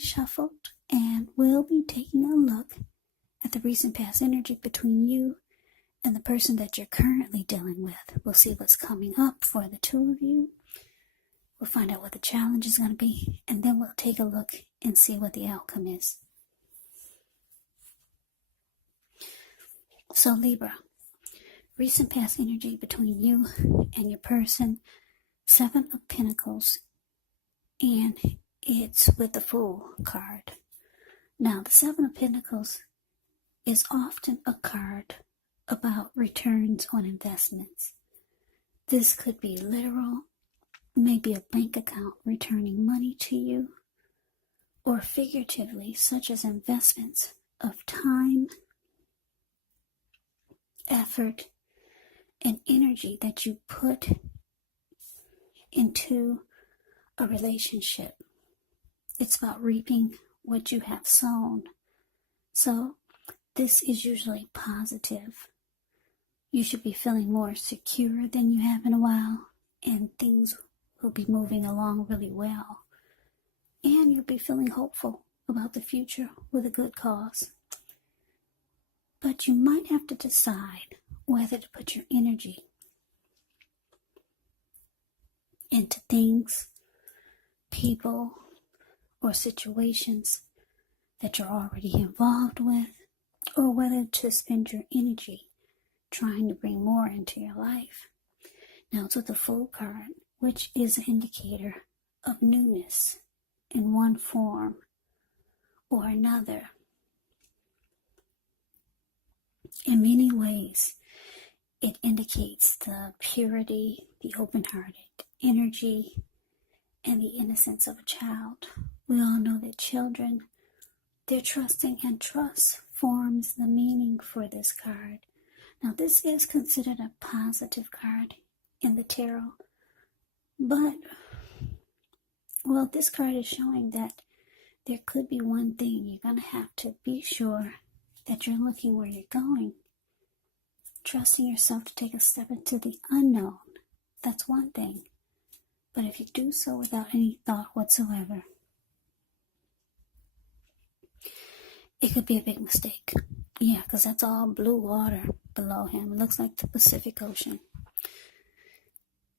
shuffled, and we'll be taking a look at the recent past energy between you and the person that you're currently dealing with. We'll see what's coming up for the two of you. We'll find out what the challenge is going to be, and then we'll take a look and see what the outcome is. So Libra, recent past energy between you and your person, 7 of Pentacles, and it's with the Fool card. Now, the 7 of Pentacles is often a card about returns on investments. This could be literal, maybe a bank account returning money to you, or figuratively, such as investments of time, effort, and energy that you put into a relationship. It's about reaping what you have sown. So this is usually positive. You should be feeling more secure than you have in a while, and things will be moving along really well. And you'll be feeling hopeful about the future with a good cause. But you might have to decide whether to put your energy into things, people, or situations that you're already involved with, or whether to spend your energy trying to bring more into your life. Now, it's with the Fool card, which is an indicator of newness in one form or another. In many ways, it indicates the purity, the open-hearted energy, and the innocence of a child. We all know that children, they're trusting, and trust forms the meaning for this card. Now, this is considered a positive card in the tarot, but, well, this card is showing that there could be one thing. You're going to have to be sure that you're looking where you're going, trusting yourself to take a step into the unknown. That's one thing. But if you do so without any thought whatsoever, it could be a big mistake. Yeah, because that's all blue water below him. It looks like the Pacific Ocean.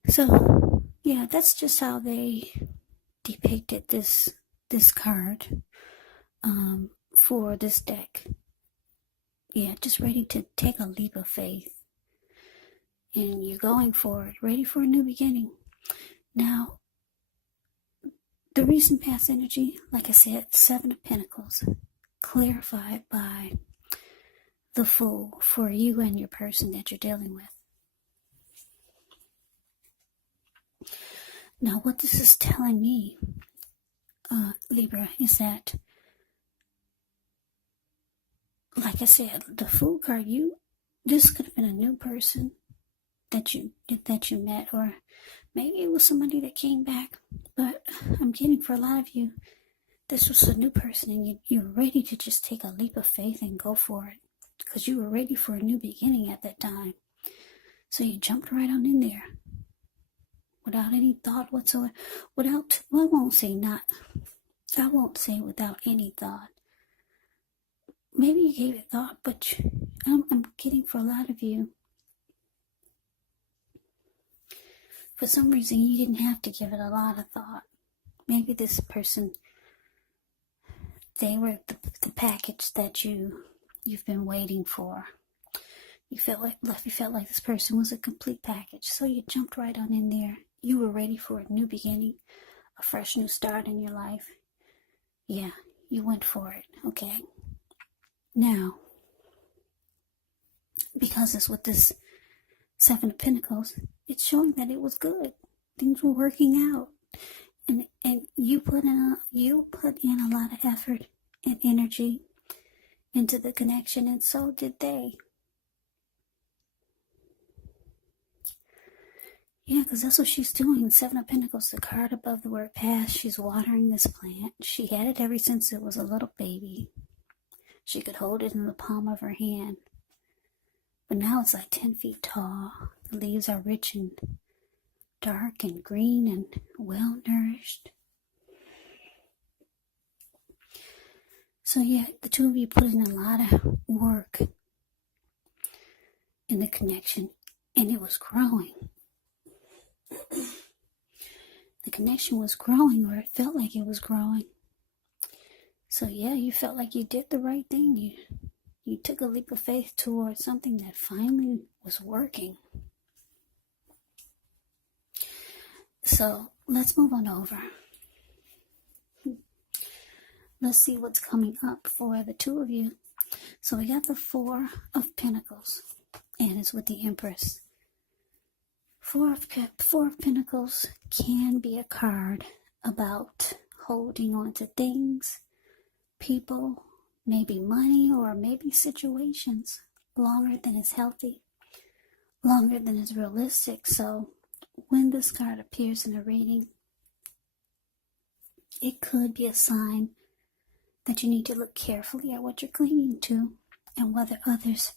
So, yeah, that's just how they depicted this card for this deck. Yeah, just ready to take a leap of faith. And you're going for it, ready for a new beginning. Now, the recent past energy, like I said, 7 of Pentacles, clarified by the Fool for you and your person that you're dealing with. Now, what this is telling me, Libra, is that, like I said, the Fool card, this could have been a new person that you met, or maybe it was somebody that came back. But I'm getting, for a lot of you, this was a new person, and you're ready to just take a leap of faith and go for it, because you were ready for a new beginning at that time. So you jumped right on in there without any thought whatsoever. I won't say without any thought. Maybe you gave it thought, but I'm getting, for a lot of you, for some reason you didn't have to give it a lot of thought. Maybe this person, they were the package that you've been waiting for. You felt like this person was a complete package, so you jumped right on in there. You were ready for a new beginning, a fresh new start in your life. Yeah, you went for it. Okay. Now, because it's with this 7 of Pentacles, it's showing that it was good. Things were working out, and you put in a lot of effort and energy into the connection, and so did they. Yeah, because that's what she's doing. 7 of Pentacles, the card above the word past. She's watering this plant. She had it ever since it was a little baby. She could hold it in the palm of her hand. But now it's like 10 feet tall. The leaves are rich and dark and green and well nourished. So yeah, the two of you put in a lot of work in the connection, and it was growing. The connection was growing, or it felt like it was growing. So yeah, you felt like you did the right thing. You took a leap of faith towards something that finally was working. So let's move on over. Let's see what's coming up for the two of you. So we got the Four of Pentacles, and it's with the Empress. Four of Pentacles can be a card about holding on to things, people, maybe money, or maybe situations longer than is healthy, longer than is realistic. So when this card appears in a reading, it could be a sign that you need to look carefully at what you're clinging to and whether others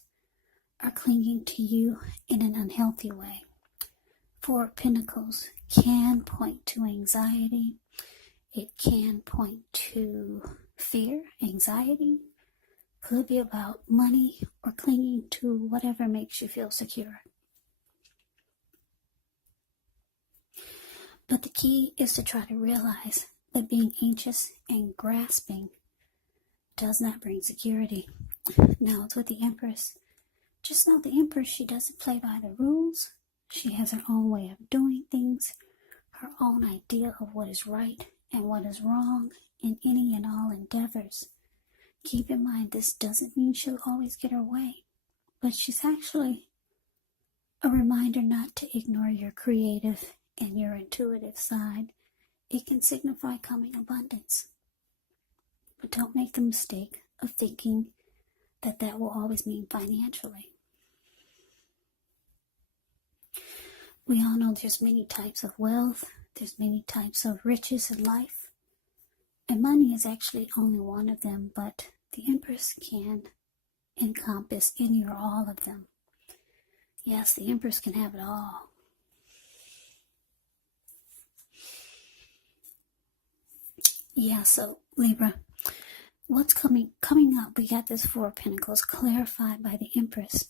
are clinging to you in an unhealthy way. Four of Pentacles can point to anxiety. It can point to fear, anxiety. Could be about money or clinging to whatever makes you feel secure. But the key is to try to realize that being anxious and grasping does not bring security. Now it's with the Empress. Just know the Empress, she doesn't play by the rules. She has her own way of doing things, her own idea of what is right and what is wrong in any and all endeavors. Keep in mind, this doesn't mean she'll always get her way, but she's actually a reminder not to ignore your creative and your intuitive side. It can signify coming abundance. But don't make the mistake of thinking that that will always mean financially. We all know there's many types of wealth, there's many types of riches in life, and money is actually only one of them, but the Empress can encompass any or all of them. Yes, the Empress can have it all. Yeah, so Libra, what's coming up? We got this Four of Pentacles clarified by the Empress.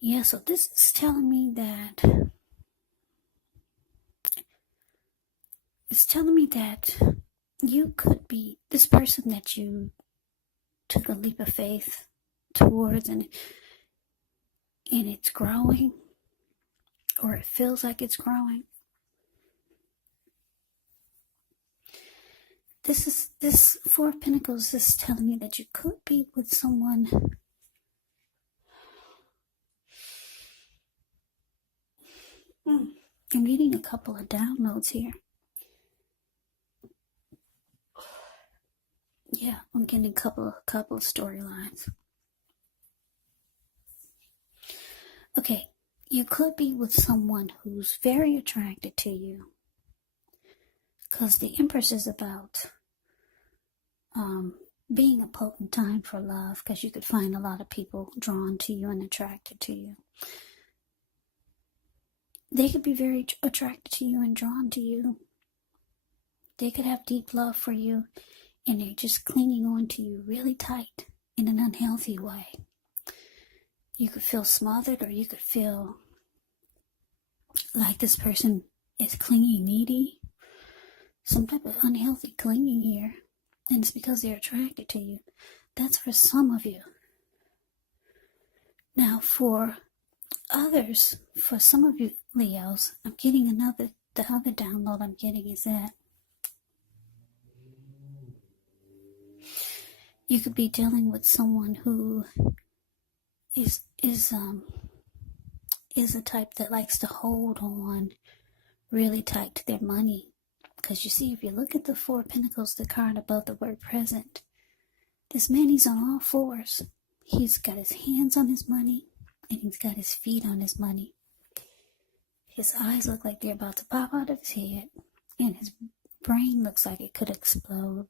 Yeah, so this is telling me that you could be this person that you took a leap of faith towards, and it's growing, or it feels like it's growing. This Four of Pentacles is telling me that you could be with someone I'm getting a couple of downloads here. Yeah, I'm getting a couple of storylines. Okay, you could be with someone who's very attracted to you, because the Empress is about being a potent time for love, because you could find a lot of people drawn to you and attracted to you. They could be very attracted to you and drawn to you. They could have deep love for you, and they're just clinging on to you really tight in an unhealthy way. You could feel smothered, or you could feel like this person is clingy, needy. Some type of unhealthy clinging here. And it's because they're attracted to you. That's for some of you. Now for others, for some of you Leos, I'm getting the other download I'm getting is that you could be dealing with someone who is a type that likes to hold on really tight to their money. Because you see, if you look at the Four of Pentacles, the card above the word present, this man, he's on all fours. He's got his hands on his money, and he's got his feet on his money. His eyes look like they're about to pop out of his head, and his brain looks like it could explode.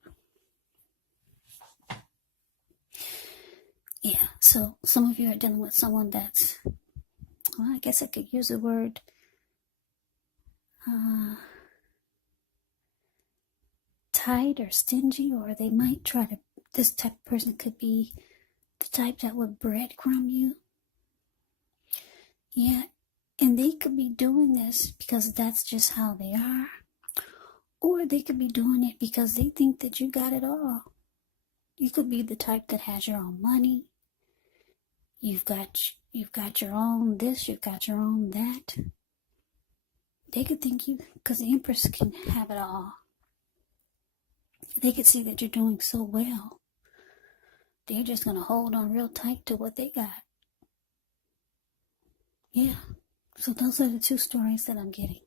Yeah, so some of you are dealing with someone that's, well, I guess I could use the word tight or stingy, or they might try to this type of person could be the type that would breadcrumb you. Yeah, and they could be doing this because that's just how they are. Or they could be doing it because they think that you got it all. You could be the type that has your own money. You've got your own this, you've got your own that. They could think you, because the Empress can have it all. They could see that you're doing so well. They're just going to hold on real tight to what they got. Yeah. So those are the two stories that I'm getting.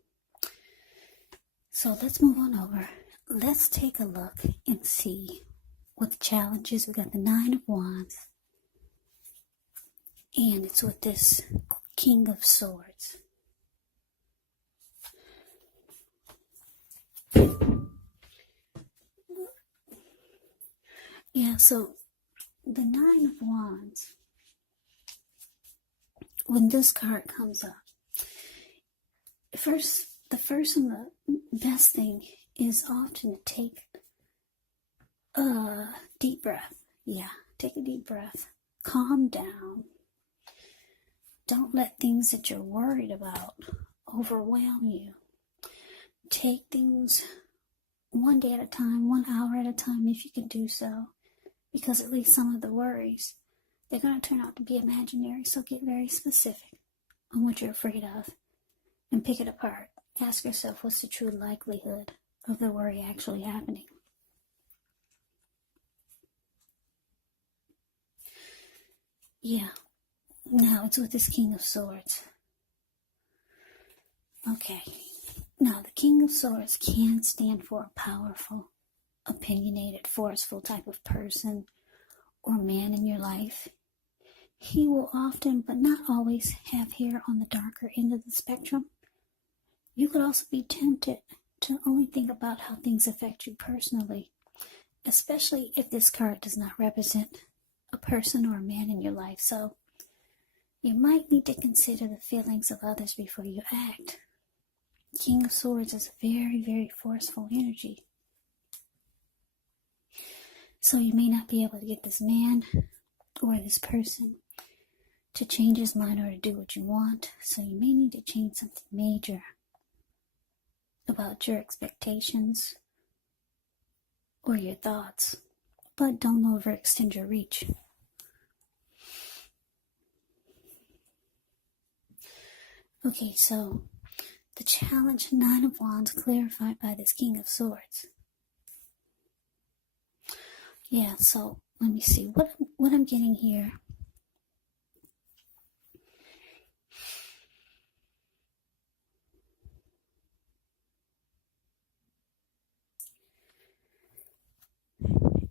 So let's move on over. Let's take a look and see what the challenge is. We got the 9 of Wands. And it's with this King of Swords. Yeah, so the 9 of Wands, when this card comes up, the first and the best thing is often to take a deep breath. Yeah, take a deep breath. Calm down. Don't let things that you're worried about overwhelm you. Take things one day at a time, 1 hour at a time if you can do so. Because at least some of the worries, they're going to turn out to be imaginary. So get very specific on what you're afraid of and pick it apart. Ask yourself, what's the true likelihood of the worry actually happening? Yeah. Now it's with this King of Swords. Okay. Now the King of Swords can stand for a powerful, opinionated, forceful type of person or man in your life. He will often, but not always, have hair on the darker end of the spectrum. You could also be tempted to only think about how things affect you personally, especially if this card does not represent a person or a man in your life. So you might need to consider the feelings of others before you act. King of Swords is a very, very forceful energy. So you may not be able to get this man or this person to change his mind or to do what you want. So you may need to change something major about your expectations or your thoughts. But don't overextend your reach. Okay, so the challenge, 9 of Wands, clarified by this King of Swords. Yeah, so let me see what I'm getting here.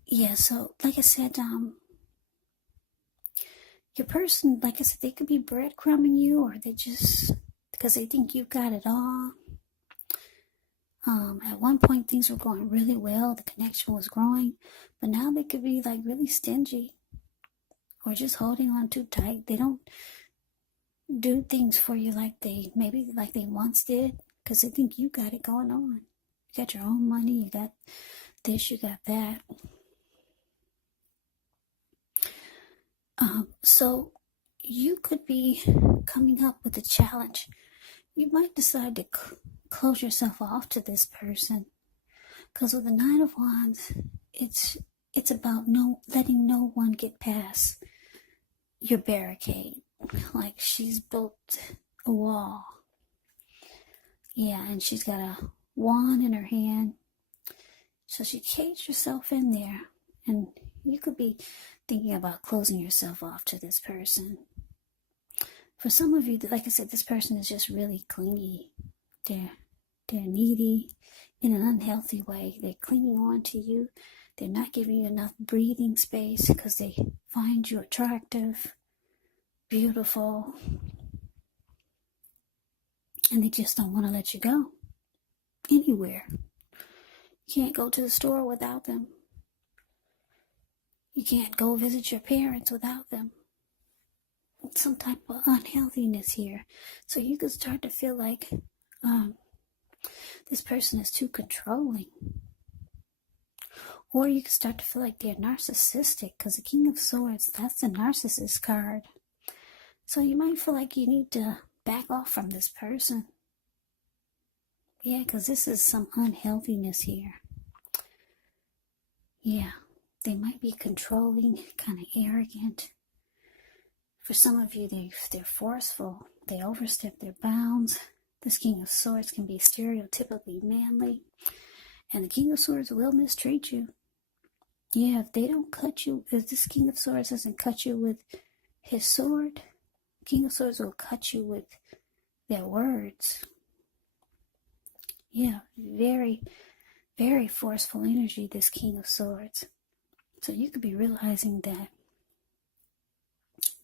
Yeah, so like I said, your person, like I said, they could be breadcrumbing you, or they just, because they think you've got it all. At one point things were going really well, the connection was growing, but now they could be like really stingy or just holding on too tight. They don't do things for you like they once did, because they think you got it going on. You got your own money, you got this, you got that. So you could be coming up with a challenge. You might decide to close yourself off to this person, because with the 9 of Wands, it's about letting no one get past your barricade. Like she's built a wall. Yeah, and she's got a wand in her hand. So she caged herself in there, and you could be thinking about closing yourself off to this person. For some of you, like I said, this person is just really clingy. They're needy in an unhealthy way. They're clinging on to you. They're not giving you enough breathing space because they find you attractive, beautiful, and they just don't want to let you go anywhere. You can't go to the store without them. You can't go visit your parents without them. Some type of unhealthiness here. So you could start to feel like this person is too controlling. Or you can start to feel like they're narcissistic, because the King of Swords, that's the narcissist card. So you might feel like you need to back off from this person. Yeah, because this is some unhealthiness here. Yeah, they might be controlling, kind of arrogant. For some of you, they're forceful. They overstep their bounds. This King of Swords can be stereotypically manly. And the King of Swords will mistreat you. Yeah, if they don't cut you, if this King of Swords doesn't cut you with his sword, King of Swords will cut you with their words. Yeah, very, very forceful energy, this King of Swords. So you could be realizing that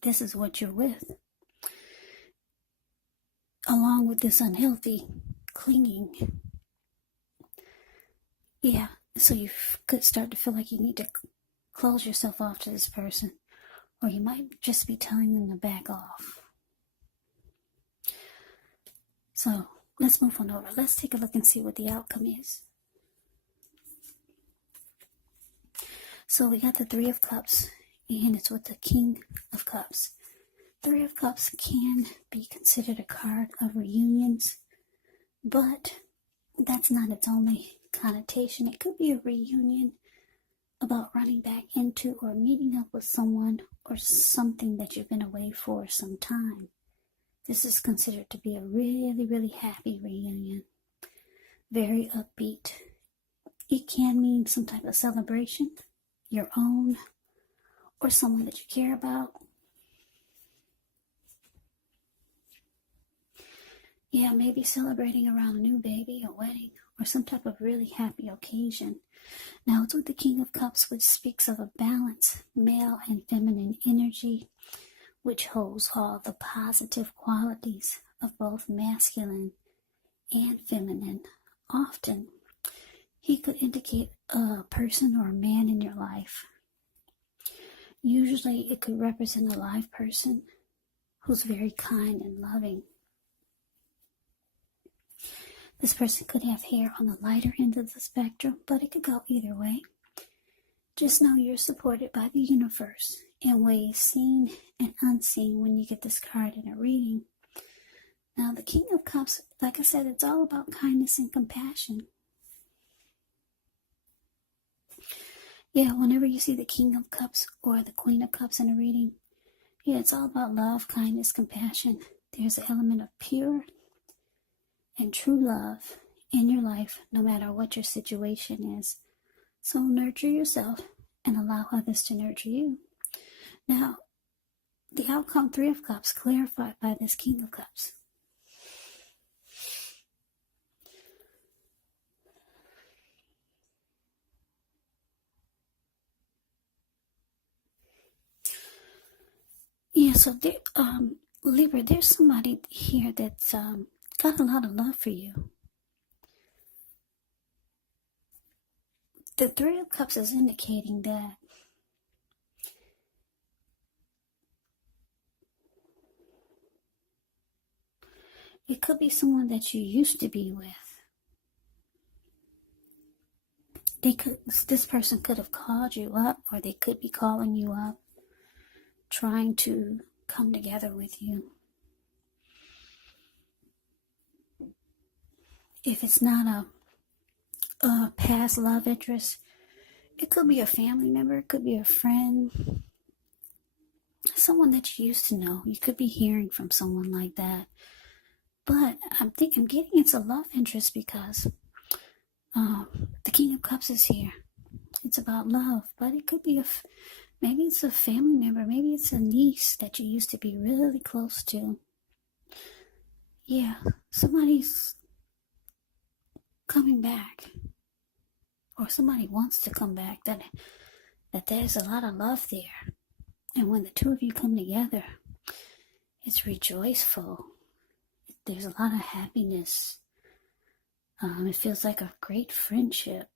this is what you're with. Along with this unhealthy clinging. Yeah, so you could start to feel like you need to close yourself off to this person. Or you might just be telling them to back off. So let's move on over. Let's take a look and see what the outcome is. So we got the Three of Cups, and it's with the King of Cups. Three of Cups can be considered a card of reunions, but that's not its only connotation. It could be a reunion about running back into or meeting up with someone or something that you've been away for some time. This is considered to be a really, really happy reunion. Very upbeat. It can mean some type of celebration, your own, or someone that you care about. Yeah, maybe celebrating around a new baby, a wedding, or some type of really happy occasion. Now, it's with the King of Cups, which speaks of a balance, male and feminine energy, which holds all the positive qualities of both masculine and feminine. Often, he could indicate a person or a man in your life. Usually, it could represent a live person who's very kind and loving. This person could have hair on the lighter end of the spectrum, but it could go either way. Just know you're supported by the universe in ways seen and unseen when you get this card in a reading. Now, the King of Cups, like I said, it's all about kindness and compassion. Yeah, whenever you see the King of Cups or the Queen of Cups in a reading, yeah, it's all about love, kindness, compassion. There's an element of pure and true love in your life, no matter what your situation is. So nurture yourself and allow others to nurture you. Now, the outcome, Three of Cups, clarified by this King of Cups. Yeah, so there, Libra, there's somebody here that's got a lot of love for you. The Three of Cups is indicating that it could be someone that you used to be with. This person could have called you up, or they could be calling you up, trying to come together with you. If it's not a past love interest, it could be a family member, it could be a friend, someone that you used to know. You could be hearing from someone like that. But I'm getting it's a love interest because the King of Cups is here. It's about love, but it could be maybe it's a family member, maybe it's a niece that you used to be really close to. Yeah, somebody's coming back, or somebody wants to come back, that there's a lot of love there. And when the two of you come together, it's rejoiceful. There's a lot of happiness. It feels like a great friendship.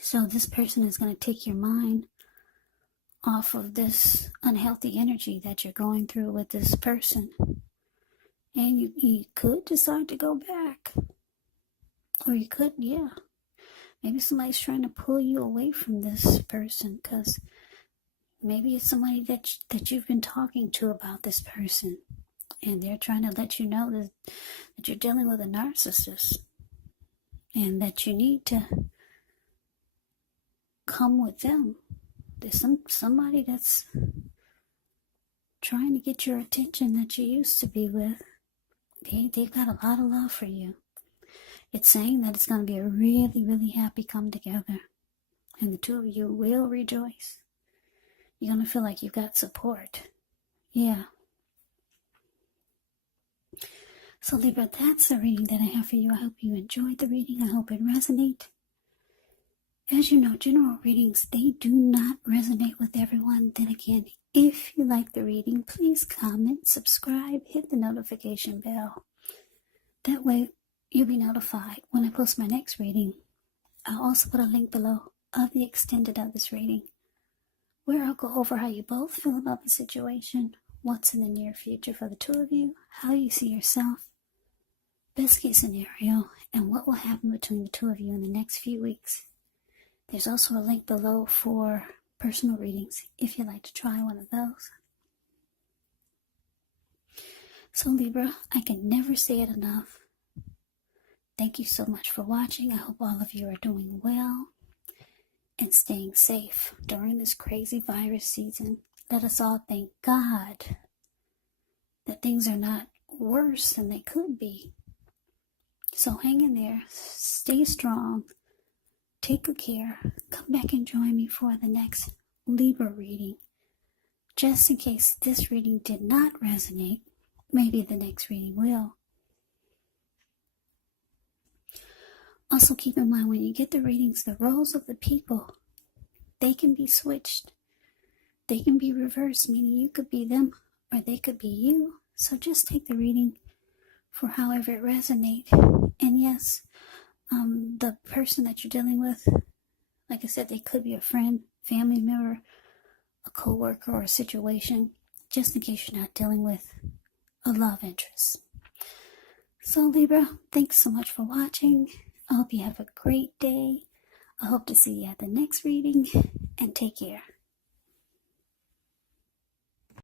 So this person is going to take your mind off of this unhealthy energy that you're going through with this person. And you could decide to go back. Or you could, yeah. Maybe somebody's trying to pull you away from this person, because maybe it's somebody that you've been talking to about this person, and they're trying to let you know that you're dealing with a narcissist, and that you need to come with them. There's somebody that's trying to get your attention that you used to be with. They've got a lot of love for you. It's saying that it's going to be a really, really happy come together. And the two of you will rejoice. You're going to feel like you've got support. Yeah. So Libra, that's the reading that I have for you. I hope you enjoyed the reading. I hope it resonates. As you know, general readings, they do not resonate with everyone. Then again, if you like the reading, please comment, subscribe, hit the notification bell. That way, you'll be notified when I post my next reading. I'll also put a link below of the extended of this reading, where I'll go over how you both feel about the situation, what's in the near future for the two of you, how you see yourself, best case scenario, and what will happen between the two of you in the next few weeks. There's also a link below for personal readings if you'd like to try one of those. So Libra, I can never say it enough. Thank you so much for watching. I hope all of you are doing well and staying safe during this crazy virus season. Let us all thank God that things are not worse than they could be. So hang in there, stay strong, take good care. Come back and join me for the next Libra reading. Just in case this reading did not resonate, maybe the next reading will. Also keep in mind, when you get the readings, the roles of the people, they can be switched. They can be reversed, meaning you could be them or they could be you. So just take the reading for however it resonates. And yes, the person that you're dealing with, like I said, they could be a friend, family member, a co-worker, or a situation, just in case you're not dealing with a love interest. So Libra, thanks so much for watching. I hope you have a great day. I hope to see you at the next reading, and take care.